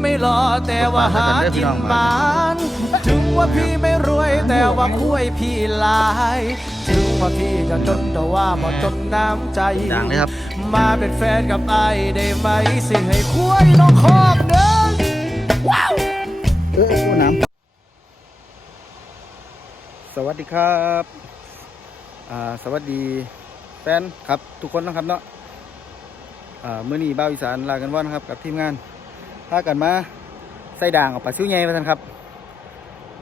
ไม่หล่อแต่ว่าหากินหมาน ถึงว่าพี่ไม่รวยแต่ว่าคุยพี่หลาย ถึงว่าพี่จะจนแต่ว่าบ่จนน้ำใจ ดังเลยครับ มาเป็นแฟนกับไอ้ได้ไหมสิให้คุยน้องคอกเดินว้าวเออน้ำสวัสดีครับอ่าสวัสดีแฟนครับทุกคนนะครับเนาะอ่ามื้อนี้บ้าวอีสานลากันว่านครับกับทีมงาน พากันมาใส่ด่างเอาปลาซิวใหญ่มาท่านครับ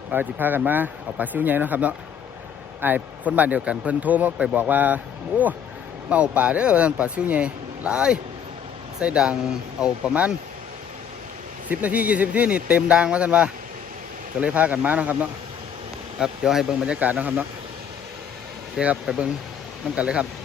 ปลาจิพากันมาเอาปลาซิวใหญ่นะครับเนาะไอ้คนบ้านเดียวกันเพิ่นโทรมาไปบอกว่าโอ้มาเอาปลาเด้อท่านปลาซิวใหญ่หลายใส่ด่างเอาประมาณสิบนาทียี่สิบนาทีนี่เต็มดังมาสันว่าก็เลยพากันมาเนาะครับเนาะครับเดี๋ยวให้เบิ่งบรรยากาศนะครับเนาะโอเคครับไปเบิ่งน้ำกันเลยครับ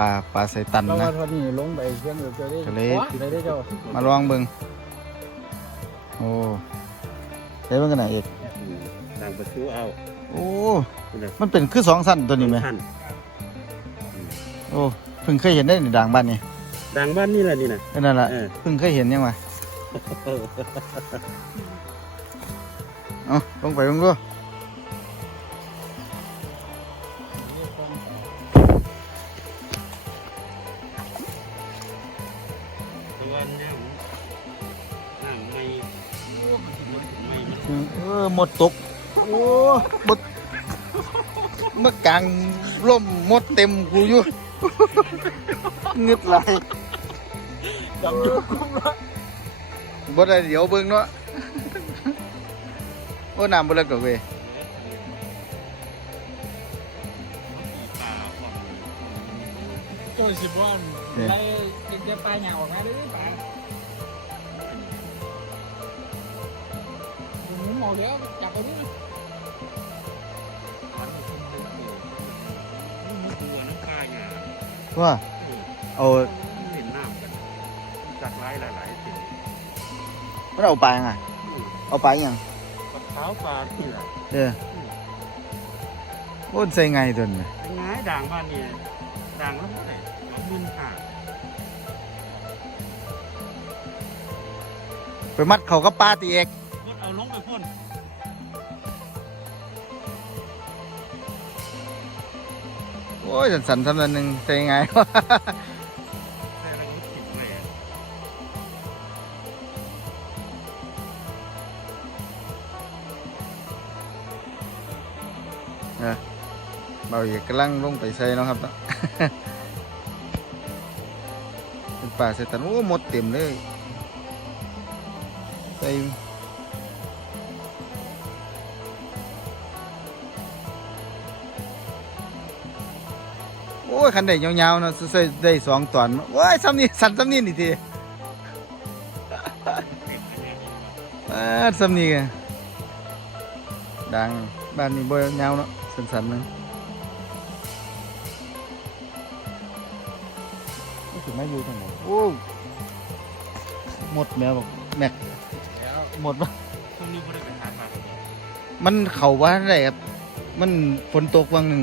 ลาปลาใส่ตันแล้วนะ ว่าตอนนี้ลงไปเชียงเออเจอได้ก็เลยได้ได้เจ้ามาลองเบิ่งโอ้ใช้เบิ่งกันหน่อยเอกต่างประตูเอาโอ้นี่แหละมันเป็นคือสองสั้นตัวนี้ไหมท่านโอ้เพิ่งเคยเห็นได้ในด่างบ้านนี่ดังบ้านนี่แหละนี่นะก็นั่นแหละเออเพิ่งเคยเห็นยังวะเอาลงไปลงดู มดตก โอ้หมดเมื่อกลางร่มหมดเต็มกูอยู่เงึดไหลายดำจุกกุ้งละบ่ได้เดี๋ยวเบิ่งเนาะโอ้น้ำบ่เลิกดอกเว้ยป่าพวกโจ้สิบวันไล่เด็กจะปลาหยาออกมาได้ไหมปลา หมุนหมอแล้วจับไปนี่นมีตัวน้ำปลาหยาว่าเอาเห็นหน้ำกันจัดไล่หลายๆสิ่งมันเอาปลาไงเอาปลายังปลาเท้าปลาที่ไหนเออโอ้ใส่ไงตัวนี้เป็นไงด่างบ้านนี่ด่างแล้วเท่าไหร่หมื่นห้าไปมัดเขากับปลาตีเอก อ้ย สันสันสำนันหนึ่งใส่ไงวะใส่อะไรก็ติดเลยอะเบาอีกกำลังลงไปใส่นะครับเนาะเป็นปลาใส่ตันโอ้หมดเต็มเลยใส่ ยคันได้ยาวๆเนาะใส่ได้สองตอนโอ้ยซ้ำนี่สั่นซ้ำนี่นี่ทีอ่าซ้ำนี่ไงดังบ้านนี้บ่ยาวเนาะสั้นๆหนึงนี่ถึงไม่อยู่ตรงไหนโอ้หมดแมวบอกแม็กหมดปะช่วงนี้ไม่ได้ไปหาปลาเลยมันเข่าว่าอะไรครับ มันฝนตกวังหนึ่ง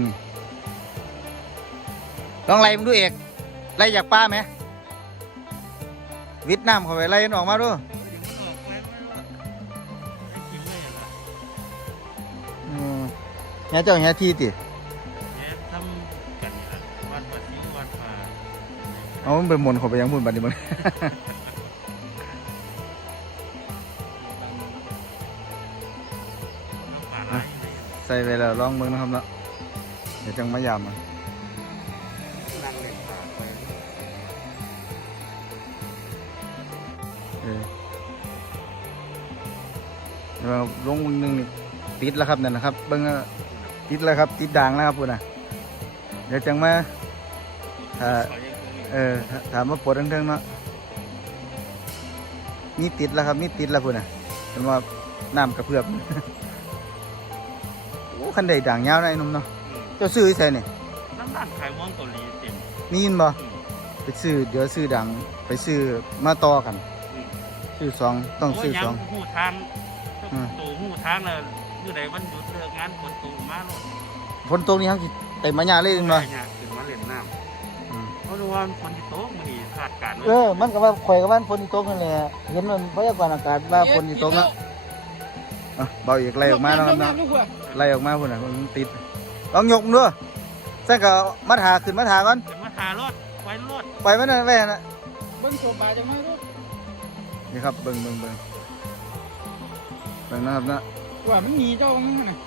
ลองไล่มึงดูเอกไล่จากป้าไหมวิทย์น้ำเข้าไปไล่มันออกมาดูเดี๋ยวมันออกมาไม่ได้กินเลยอะนะอืมแง่เจ้าแง่ที่ติแหมทำกันเนี่ยวันปลาซิววันปลาเอามันไปหมนเข้าไปยังพุ่นบัดนี้มันน้ำปลาไหลเลยใส่ไปแล้วลองเบิ่งนะครับเนาะเดี๋ยวจังมายามมัน เดี๋ยวลงมึงหนึงนี่ติดแล้วครับนั่นนะครับเบิ่งว่าติดแล้วครับ ติดด่างแล้วครับพุ่นน่ะเดี๋ยวจังมาถ้าเขายังคงมีเออถามว่าปวดเทิงๆเนาะนี่ติดแล้วครับนี่ติดแล้วพุ่นน่ะเห็นว่าน้ำกระเพื่อมโอ้คันใดด่างยาวนะไอ้หนุ่มเนาะอืมเจ้าซื้อที่ไสนี่น้ำร้านขายม่วงเกาหลีเต็มนี่ยินบ่อืมไปซื้อเดี๋ยวซื้อดังไปซื้อมาต่อกันอืมซื้อสองต้องโอ้ยซื้อยัสองงหูทางอืมตู่หู ทางเลยอยู่ไหนวันหยุดเลิกงานคนตู่มาโลดฝนตกนี่ครับสิเต็มมาหยาเลยจริงเลบ่ยเนี่ยถึงมาเล่นน้อืมำเพราะว่าฝนที่ตกมันนี่คาดการณ์ไว้เออ มันก็ว่าข่อยกับว่าฝนสิตกนั่นแหละเห็นมันพยากรณ์อากาศว่าฝนสิตกเนาะอะเบาอีกไล่ออกมาแล้วครับเนาะไล่ออกมาพุ่นน่ะมันติดลองยกมันด้วยใส่ก็มาถาขึ้นมาถาก่อนเดี๋ยวมาทารถไว้รถปล่อยมันนั่นไว้นั่นน่ะ เบิ้งโซบาจังไหมลูกนี่ครับเบิ่งเบิ่งเบิ่ง เบิ่งนะครับเนาะว่ามันมีเจ้ามันน่ะ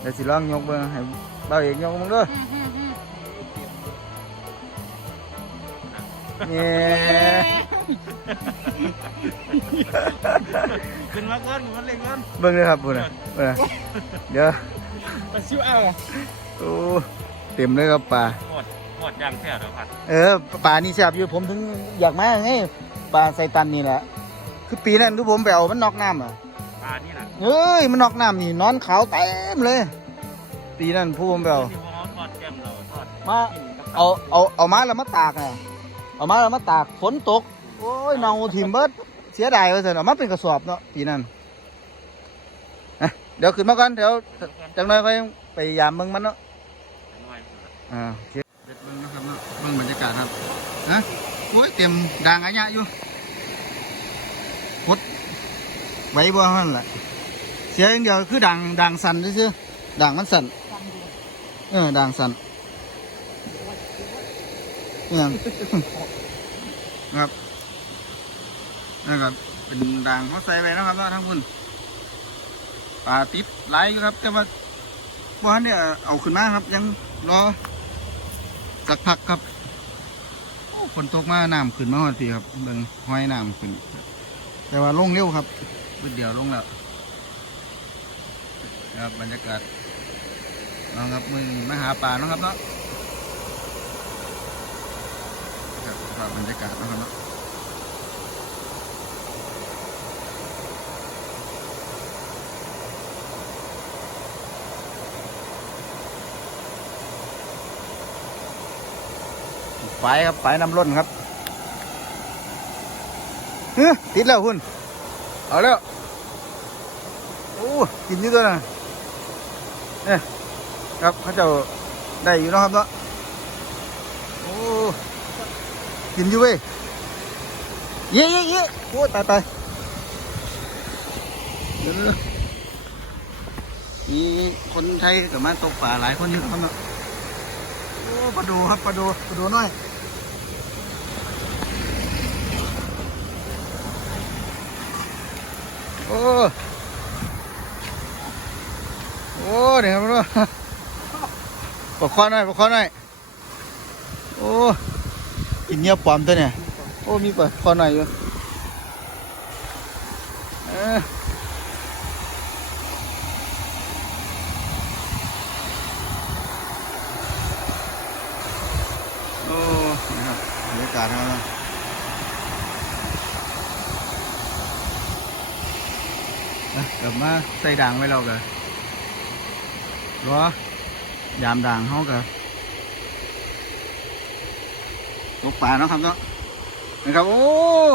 เดี๋ยวสิลองยกเบิ่งให้เบาอีกยกมันด้วยนี่ขึ้นมาก่อนขึ้นมาเล่นก่อนเบิ่งเลยครับพุ่นน่ะเบิ่งน่ะเดี๋ยวไปซิวเอาอะโอ้เต็มเลยครับปลาโคตรโคตรยางแท้เดี๋ยวพัดเออปลานี่แซ่บอยู่ผมถึงอยากมาไงปลาไซตันนี่แหละ คือปีนั้นทุกผมไปเอามันนอกน้ำอะปลานี่น่ะเอ้ย มันนอกน้ำนี่นอนขาวเต็มเลย ปีนั้นผู้ผมไปเอาที่ว่าเขาทอดแก้มเราทอดมาเอาเอาเอามาแล้วมาตากอะเอามาแล้วมาตากฝนตก โอ้ยเนาถิ่มเบิดเสียดายว่าสิเอามาเป็นกระสอบเนาะปีนั้นอะเดี๋ยวขึ้นมาก่อนเดี๋ยวจังหน่อยค่อยไปยามเบิ่งมันเนาะน้อยอ่าโอเคเด็ดเบิ่งนะครับเนาะเบิ่งบรรยากาศครับฮะโอ้ยเต็มด่างอายะอยู่ พดไว้บ่นั่นแหละเสียอย่างเดียวคือด่างด่างสั่นซื่อๆด่างมันสั่นเออด่างสั่นเนี่ยครับนั่นครับเป็นด่างเขาใส่ไว้นะครับเนาะทั้งพุ่นปลาติดไหลายอยู่ครับ แต่ว่าบ่ทันเนี่ยเอาขึ้นมาครับ ยังรอสักพักครับโอ้ฝนตกมาน้ำขึ้นมาหอดทีครับเบิ่งห้อยน้ำขึ้น แต่ว่าลงเร็วครับเพิ่งเดียวลงแล้วครับบรรยากาศน้องครับมึงมาหาปลานะครับเนาะครับภาพบรรยากาศนะครับเนาะไฟครับไฟน้ำล้นครับ เฮ้ยติดแล้วคุณเอาแล้วโอ้กินอยู่ตัวน่ะเนี่ยครับเขาเจะได้อยู่นะครับเนาะโอ้กินอยู่เว้ยเย้เย้เย้โอ้ตายตายเออมีคนไทยกับมาตกป่าหลายคนอยู่ครับเนาะโอ้ปลาดูครับปลาดูปลาดูน้อย โอ้ โอ้เดี๋ยวครับปกคอหน่อยปกคอหน่อย โอ้กินเงียบปลอมตัวเนี่ย โอ้มีปกคอหน่อยอยู่เออโอ้นี่ครับบรรยากาศครับ นะ กลับมาใส่ด่างไว้เรากันรอยามด่างเขากันตกปลาเนาะครับเนาะนะครับ โอ้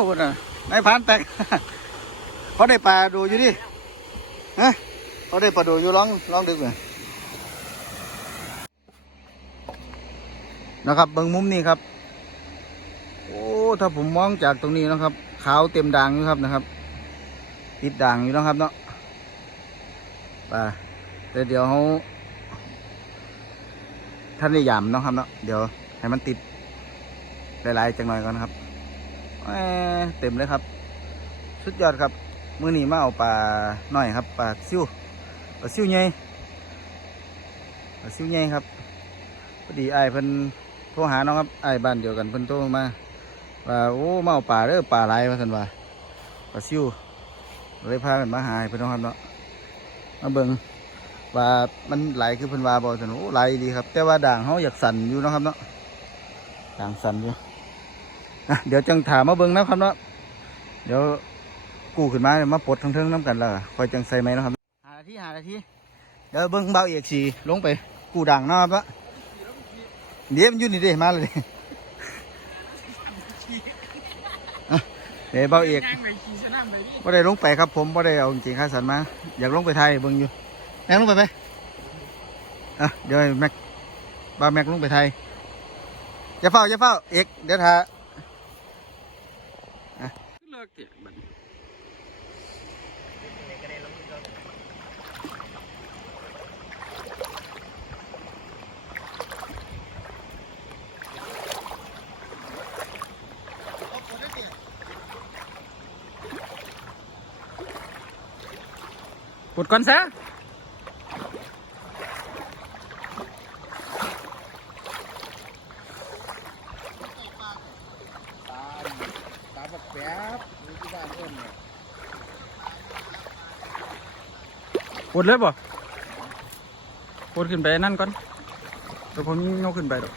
โหน่ะนายพานแตกเขาได้ปลาดูอยู่ดิฮะเขาได้ปลาดูอยู่ลองลองดึกเลยนะครับเบิ่งมุมนี้ครับ โอ้ถ้าผมมองจากตรงนี้นะครับ ขาวเต็มด่างอยู่ครับนะครับ ติดด่างอยู่เนาะครับเนาะ ปแต่เดี๋ยวเขาท่านได้ยามเนาะครับเนาะเดี๋ยวให้มันติดหลายๆจังหน่อยก่อนครับเต็มเลยครับ สุดยอดครับมื้อนี้มาเอาปลาหน่อยครับปลาซิวปลาซิวใหญ่ปลาซิวใหญ่ครับพอดีไอ้เพิ่นโทรหาน้องครับไอ้บ้านเดียวกันเพิ่นโทรมาว่าโอ้มาเอาปลาเด้อปลาหลายว่าซั่นว่าปลาซิวเลยพากันมาหาให้เพื่อนน้องครับเนาะ มาเบิ่งว่ามันไหลคือเพิ่นว่าบ่สนุไหลดีครับ แต่ว่าด่างเขาอยากสั่นอยู่นะครับเนาะด่างสั่นอยู่นะเดี๋ยวจังถามมาเบิ่งนะครับเนาะเดี๋ยวกู้ขึ้นมามาปลดทั้งเทิงน้ำกันแล้วคอยจังใส่ไหมนะครับหานาที่หานาที่เดี๋ยวเบิงเบาเอกสีลงไปกู้ด่างนะครับเนาะเดี๋ยวมันยู่นี่ด้มาเลยเด้อะเดี๋เดี๋ยวเบาเอก ไม่ได้ลงไปครับผมบ่ได้เอาจริงๆค่าสันมาอยากลงไปไทยเบิ่งอยู่แม็กลงไปไหมอะเดี๋ยวให้แม็กบ้าแม็กลงไปไทยอย่าเฝ้าอย่าเฝ้าเอกเดี๋ยวท่าเลิกเตะบัน ปลดก่อนซะตาบักแป๊บอยู่ที่บ้านเพิ่นเนี่ยปลดเลยบ่ปลดขึ้นไปนั่นก่อนเดี๋ยวผมยกขึ้นไปดอก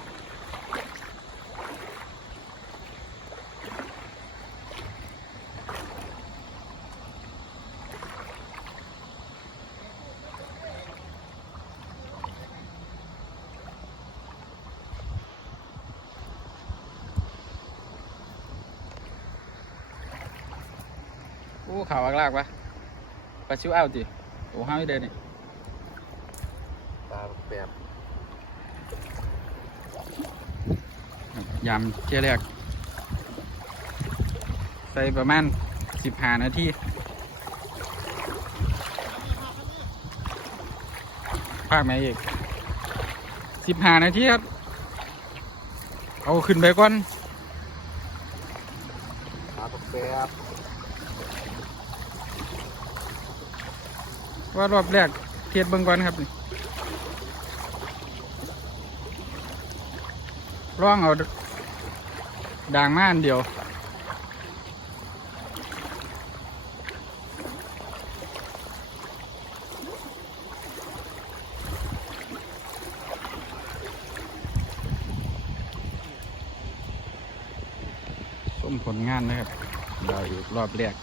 ข่าวอักลากปะปลาชิวอ้าวจิโอ้ห้าวอีเดนนี่ตาบักแป๊บยำเที่ยแรกใส่ประมาณสิบห้านาทีภาคไหนอีกสิบห้านาทีครับ เอาขึ้นไปก่อนตาบักแป๊บ ว่ารอบแรกเทียบเบิ่งก่อนครับนี่ร่องเอาด่างมาอันเดียวชมผลงานนะครับเดาวอีกรอบแรก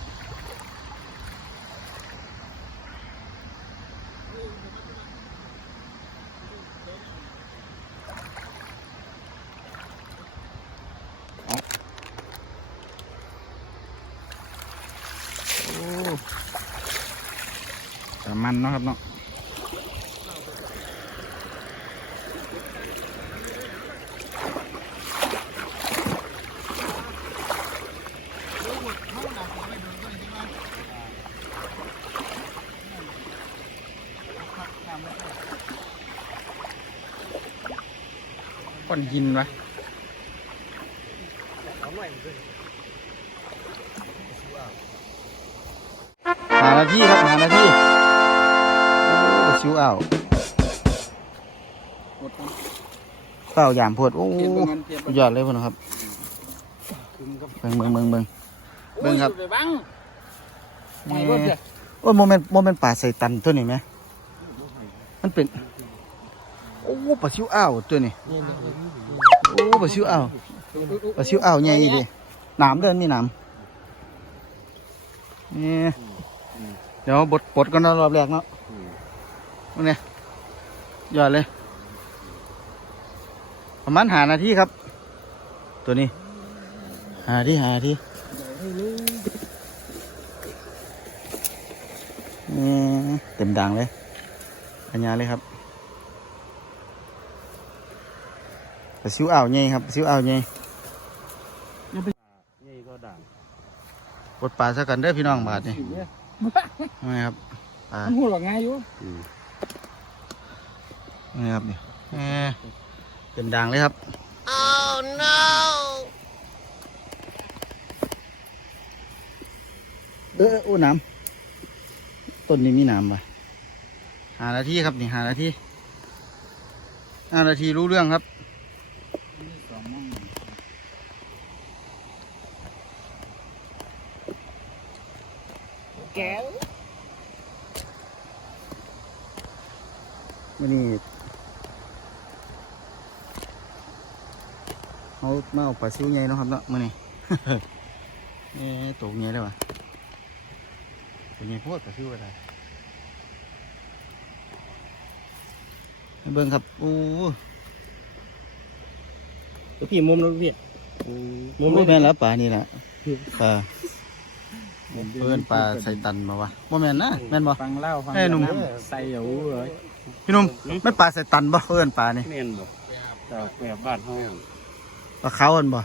มันเนาะครับเนาะก้อนหินวะ โอ้ชิวอ้าวหมดแล้วเปล่ายามโพดโอ้เทียบเบิ่งกันเทียบสุดยอดเลยพุ่นนะครับเบิ่งเบิ่งเบิ่งเบิ่งเบิ่งครับโอ้ยไปบังแหม่ไม่รถเถอะโอ้ยโมเมนต์โมเมนต์ป่าใส่ตันตัวนี้ไหมมันเป็นโอ้ปลาชิวอ้าวตัวนี้โอ้ปลาชิวอ้าวปลาชิวอ้าวใหญ่ดิหนามเดินมีหนามนี่เดี๋ยวบดปลดกันเนาะรอบแรกเนาะ มันเนี่ยยอดเลย ประมาณหานาทีครับ ตัวนี้ หาที่หาที่นี่เต็มดังเลยปัญญาเลยครับปลาซิวอ่าวใหญ่ครับปลาซิวอ่าวใหญ่นี่ก็ด่างปลดปลาซะกันเด้อพี่น้องบาทนี่นี่ครับปลามันหูหลอกง่ายอยู่ นี่ครับนี่แหมเต็มดังเลยครับเออโอ้น้ำต้นนี้มีน้ำป่ะหานาทีครับนี่หานาทีห้านาทีรู้เรื่องครับแก้วมื่อนี้ เขามาเอาปลาซิวใหญ่เนาะครับเนาะมื่อนี้เอ๊ะตัวใหญ่เลยวะตัวใหญ่โพดปลาซิวอะไรให้เบิ่งครับโอ้พี่มุมแล้วพี่โหมุมแม่นแล้วปลานี่แหละปลาเพิ่นปลาใส่ตันมาวะบ่แม่นนะแม่นบ่ฟังเล่าฟังเอ้ยหนุ่มใส่เอาเลยพี่หนุ่มมันปลาใส่ตันบ่เพิ่นปลานี่แม่นบ่แต่แบบบ้านเฮา ปลาเขาวเอิ้นบ่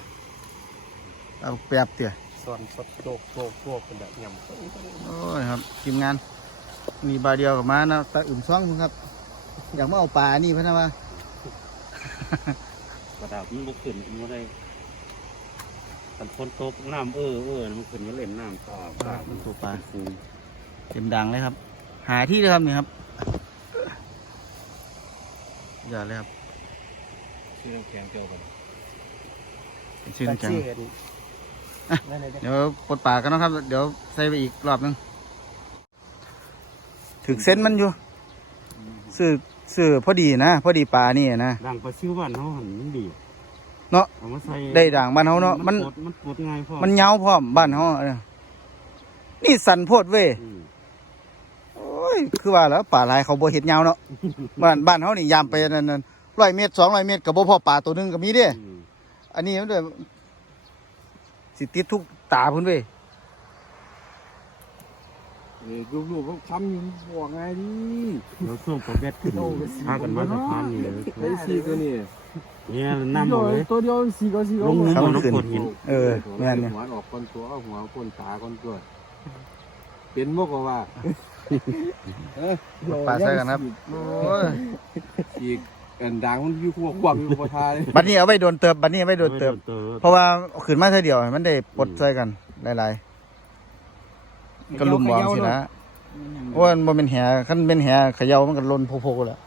เอาแปบเตี้ยสอนสดโตกโตกโตกเป็นแบบยำโอ้ยครับทีมงาน มีบาเดียวกับมานะตาอุ่มซ่องพุ่นครับ อยากมาเอาปลานี่เพิ่นนะว่ากระดาษมันบ่ขึ้นมันบ่ได้คันฝนตกน้ำเออเออมันขึ้นมาเล่นน้ำต่อปลามันตัวปลา ฟูงเต็มดังเลยครับ หาที่เลยครับนี่ครับยอดเลยครับ ชื่อน้ำแข็งเจ้าบ่ เป็นชื่อน้ำแข็งนั่นเลยเดี๋ยวปลดปลากันเนาะครับ เดี๋ยวใส่ไปอีกรอบหนึงถึกเส้นมันอยู่ซื้อซื้อพอดีนะพอดีปลานี่นะ ดังปลาซิวบ้านเฮาหันมันดีเนาะเอามาใส่ได้ด่างบ้านเฮาเนาะมัน ปลดมันปลดง่ายพอมันเหงาพร้อมบ้านเฮาเออนี่สันโพดเว้ยอืมโอ้ยคือว่าแล้วป่าหลายเขาบ่เห็ดเหงาเนาะบ้านบ้านเฮานี่ยามไปนั่นนั่นร้อยเมตรสองร้อยเมตรก็บ่พอป่าตัวหนึงก็มีเด้อืม อันนี้มันเด้อสิติดทุกตาพุ่นเว้ยเออลูกๆเขาทำอยู่บอกไงดิเดี๋ยวช่วงผมเบ็ดขึ้นพากันมาสะพานนี่เลยไอ้สี่ตัวนี้เนี่ยน้ำหมดเลยตัวเดียวสี่ก็สี่ก็ลงมือครับหมมัดนขึ้นกดหินเออแม่นเนี่ยหัวออกคนตัวเอาหัวคนตาคนตัวเป็นมกกว่าปลาใส่กันครับโอ้ยอีก เอ็นดังมันอยู่ขวบขวบอยู่พอทายบัดนี้เอาไว้โดนเติบบัดนี้เอาไว้โดนเติบ เพราะว่าเอาขึ้นมาเท่าเดียวมันได้ปลดใส่กันหลายๆก็ลุมบองสินะเพราะว่ามันบ่เป็นแหคันเป็นแหเขย่ามันก็หล่นโพๆแล้ว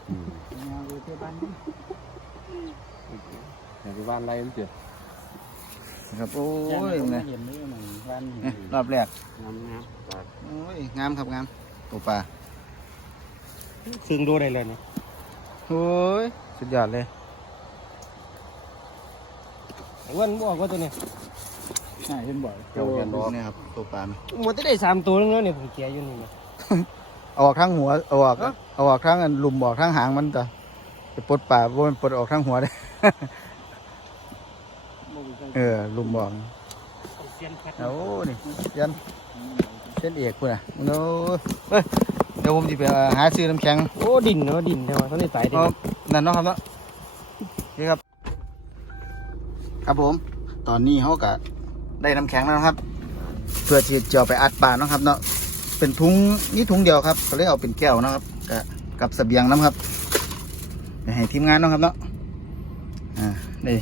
แต่ไปบ้านไรมันเจ็บครับโอ้โอ้ยยไงเห็นนี่มันวันเนี่ยรอบแรกน้ำน้ำปลาโอ้ยงามครับงามตัวปลาซึ่งดูได้เลยนะ โอ้ย สุดยอดเลยวันบอกว่าตัวนี้ใช่เห็นบ่อยเจ้าแกนบอกเนี่ยครับตัวปลาไหมมันจะได้สามตัวแล้วเนี่ยผมเกียอยู่นี่เอาออกทั้งหัวเอาออกเอาออกทั้งอันลุมออกทั้งหางมันต่อไปปลดปลาบ่มันปลดออกทั้งหัวได้เออลุมบอกเสียนพัดโอ้นี่ยันเส้นเอกคุณอะโอ้เฮ้ยเดี๋ยวผมจะไปหาซื้อน้ำแข็งโอ้ดินเนาะดินใช่ไหมตอนนี้ตายดิเอานั่นเนาะครับเนาะนี่ครับ ครับผม ตอนนี้เขาก็ได้น้ำแข็งแล้วนะครับ เพื่อที่จะเอาไปอัดปลาเนาะครับ เนาะเป็นถุงนี่ถุงเดียวครับก็เลยเอาเป็นแก้วนะครับกับกับเสบียงน้ำครับเดี๋ยวให้ทีมงานเนาะครับเนาะอ่านี่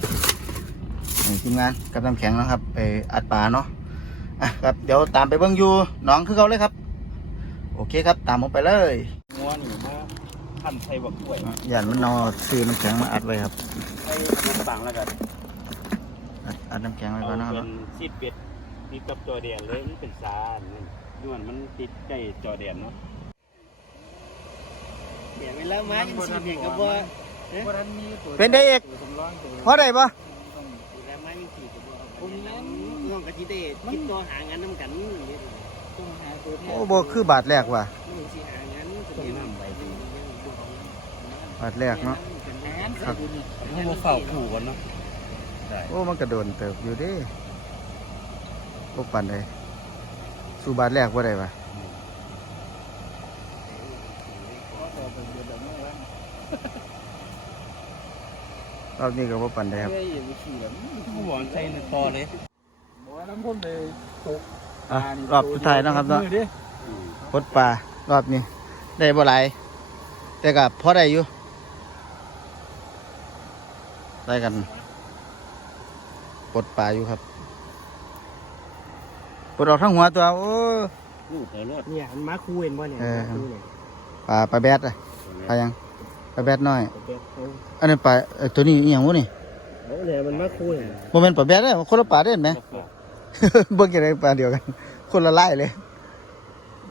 ให้ทีมงานกับน้ำแข็งเนาะครับ ไปอัดปลาเนาะอะครับเดี๋ยวตามไปเบิ้งอยู่หน้องคือเขาเลยครับโอ เคครับ ตามผมไปเลยงัวนี่มาพันใส่บักกล้วยอย่านมันนอซื้อน้ำแข็งมาอัดไว้ครับใส่น้ำต่างแล้วกันอัดอัดน้ำแข็งไว้ก่อนนะครับเป็นซีดเป็ดติดกับจอแดนเลยมันเป็นสารนวลมันติดใกล้จอแดนเนาะเดี๋ยวเวลามาจังสิเนี่ยก็บ่เป็นได้เอกเพราะใดปะเวลามาจังสิก็บ่ผมนั้นน้องกะทิเด้คิดตัวหางานนำกันนี่ โอ้บ่คือบาทแรกว่ะมันสิหางานก็ได้นำไปเป็นบาทแรกเนาะครับให้มาเฝ้าผูกันเนาะโอ้มันกระโดนเติบอยู่เดิพวกปันเลยสู่บาทแรกว่าได้ปะรอบนี้ก็ว่าปันได้ครับผู้หวังใส่ในตอเลยบอกว่าน้ำพ่นไปตก อะรอบสุดท้ายเนาะครับเนาะมือดิพดปลารอบนี้ ได้บ่หลายแต่ก็พอได้อยู่ได้กันปลดปลาอยู่ครับปลดออกทั้งหัวตัวโอ้ลูกเออรถเนี่ยมันมาคูเห็นบ่เนี่ยเออมาคูเนี่ยปลาปลาแบดอะปลายังปลาแบดน้อยเด็กเขาอันนี้ปลาเอ่อตัวนี้อหย่างวะนี่เอาเนี่ยมันมาคูเนี่ยโมเมนปลาแบดเลยคนละปลาได้ไหม เบิ่งยังไงปลาเดียวกัน คนละไล่เลย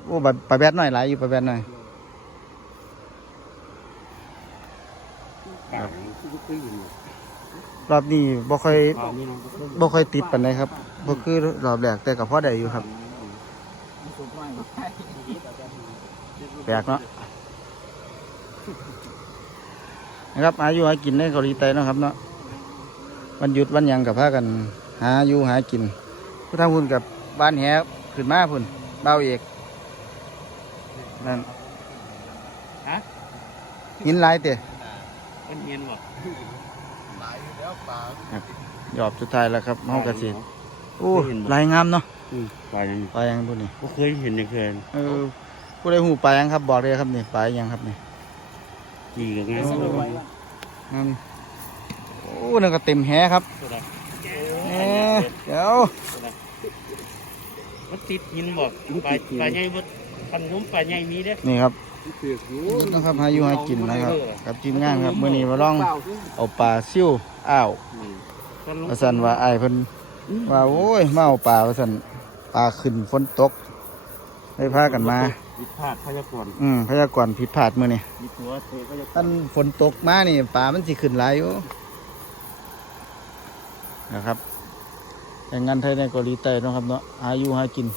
โอ้ปลาปลาแบดน้อยหลายอยู่ปลาแบดน้อยครับทุกปีอยู่รอบนี้บ่ค่อยตอนนี้น้องบ่ค่อยติดปานใดครับบ่คือรอบแรกแต่ก็พอได้อยู่ครับสุดไม่แปลกเนาะนะครับหาอยู่หากินในเกาหลีใต้เนาะครับเนาะวันหยุดวันหยังกับพากัน หาอยู่หากิน ผู้ทำบุญกับบ้านแหขึ้นมาพุ่นเบาเอกนั่นฮะหินหลายเตะเป็นเฮียนบ่หยอบสุดท้ายแล้วครับเฮากระสิโอ้เห็นบ่ลายงามเนาะอืมปลายังปลายังพุ่นนี่บ่เคยเห็นยังเคยเออผู้ใดหูปลายังครับบอกเลยครับนี่ปลายังครับนี่ดีกับไงงามโอ้นั่นก็เต็มแหครับแหเดี๋ยวมัน ติดหินบ่ปลาปลาใหญ่บ่คันนุ่มปลาใหญ่มีเด้นี่ครับนะครับหาอยู่หากินนะครับกับทีมงานครับมื้อนี้มาลองเอาปลาซิ่วอ้าวอืมคันนุ่มว่าซั่นว่าอ้ายเพิ่นว่าโอ้ยมาเอาปลาว่าซั่นปลาขึ้นฝนตกได้พากันมาผิดพลาดพยากรณ์อืมพยากรณ์ผิดพลาดมื้อนี้มีตัวเทพยากรท่านณ์ฝนตกมานี่ปลามันสิขึ้นหลายอยู่นะครับ แต่งงานไทยในเกาหลีใต้นะครับเนาะหาอยู่หากิน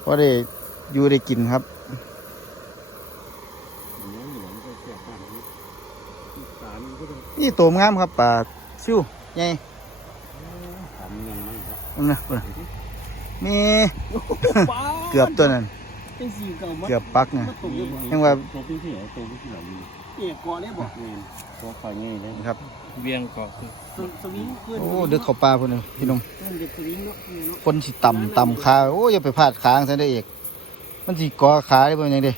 เพอได้อยู่ได้กินครับนี่ตัวงามครับปลาซิวใหญ่สามยังนั่นนะเบิ่งมีเกือบตัวนั้นเกือบปักนะยังว่า ตัวที่ที่ไหนตัวที่ไหนมีเอกก่อได้บ่แม่นตัวปลาใหญ่เลยครับ เวียงเกาะสสวิงเพื่อนโอ้ดึกเข้าปลาพุ่นเลยพี่น้องเพื่อนเด็กสวิงเนาะเนี่ยเนาะคนสิต่ำต่ำขาโอ้อย่าไปพลาดขาซะได้อเอก มันสิกอขาได้บ่ยังได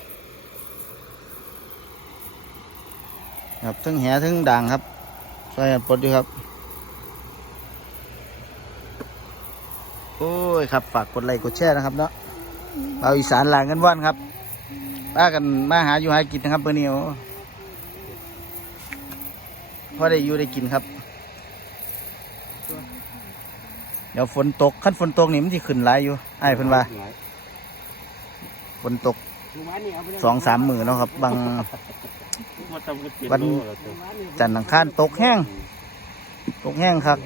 ครับทั้งแหทั้งด่างครับใส่กันปลดด้วยครับ โอ้ยครับฝากกดไลค์กดแชร์นะครับเนาะเราอีสานหลางกันว่านครับป้ากันมาหาอยู่หากินนะครับเพื่อนนี้โอ้ พอได้อยู่ได้กินครับ เดี๋ยวฝนตกขั้นฝนตกนี่มันที่ขึ้นหลายอยู่ไอ้ายเพิ่นว่าฝนตกสองสามหมือเนาะครับ บางวันจันทร์อังคารตกแห้ง ตกแห้งครับ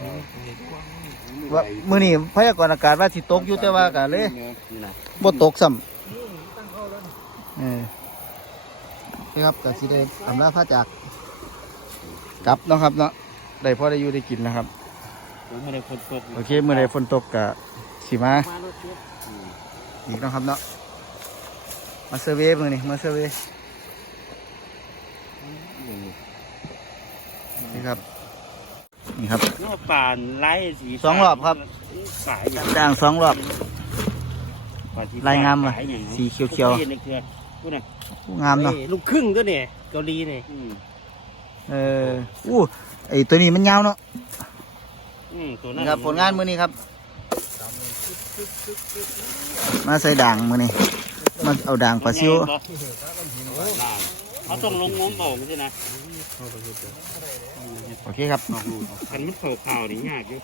ว่ามือนี้พยากรณ์อากาศว่าสิตกอยู่แต่ว่าก็เลยนี่นะบ่ตกซ้ำเออนี่ครับก็สิได้อำลาพระจาก กลับเนาะครับเนาะได้พอได้อยู่ได้กินนะครับ ผมไม่ได้คนตกโอเคเมื่อใดฝนตกก็สิมา มารถเทียบอีกเนาะครับเนาะมาเซอร์เวย์มือนี่มาเซอร์เวย์นี่ครับ นี่ครับนี่ป่านไล่สีสองรอบครับ สายอย่างด่างสองรอบป่นที่ลายงามว่ะสอย่างสีเขียวๆๆนี่คือพูดหน่อยงามเนาะอ้ยลูกครึ่งก็เนี่ยเกาหลีเนี่ยอืม เอออู้ไอตัวนี้มันยาวเนาะอืมตัวนั้นี่นครับผลงานมือนี้ครับ มาใส่ด่างมือนี้มาเอาด่างปลาซิวด่างเขาต้องลงงมออกใช่ไหมโอเคครับคันมันขาวๆนี่ยากอยู่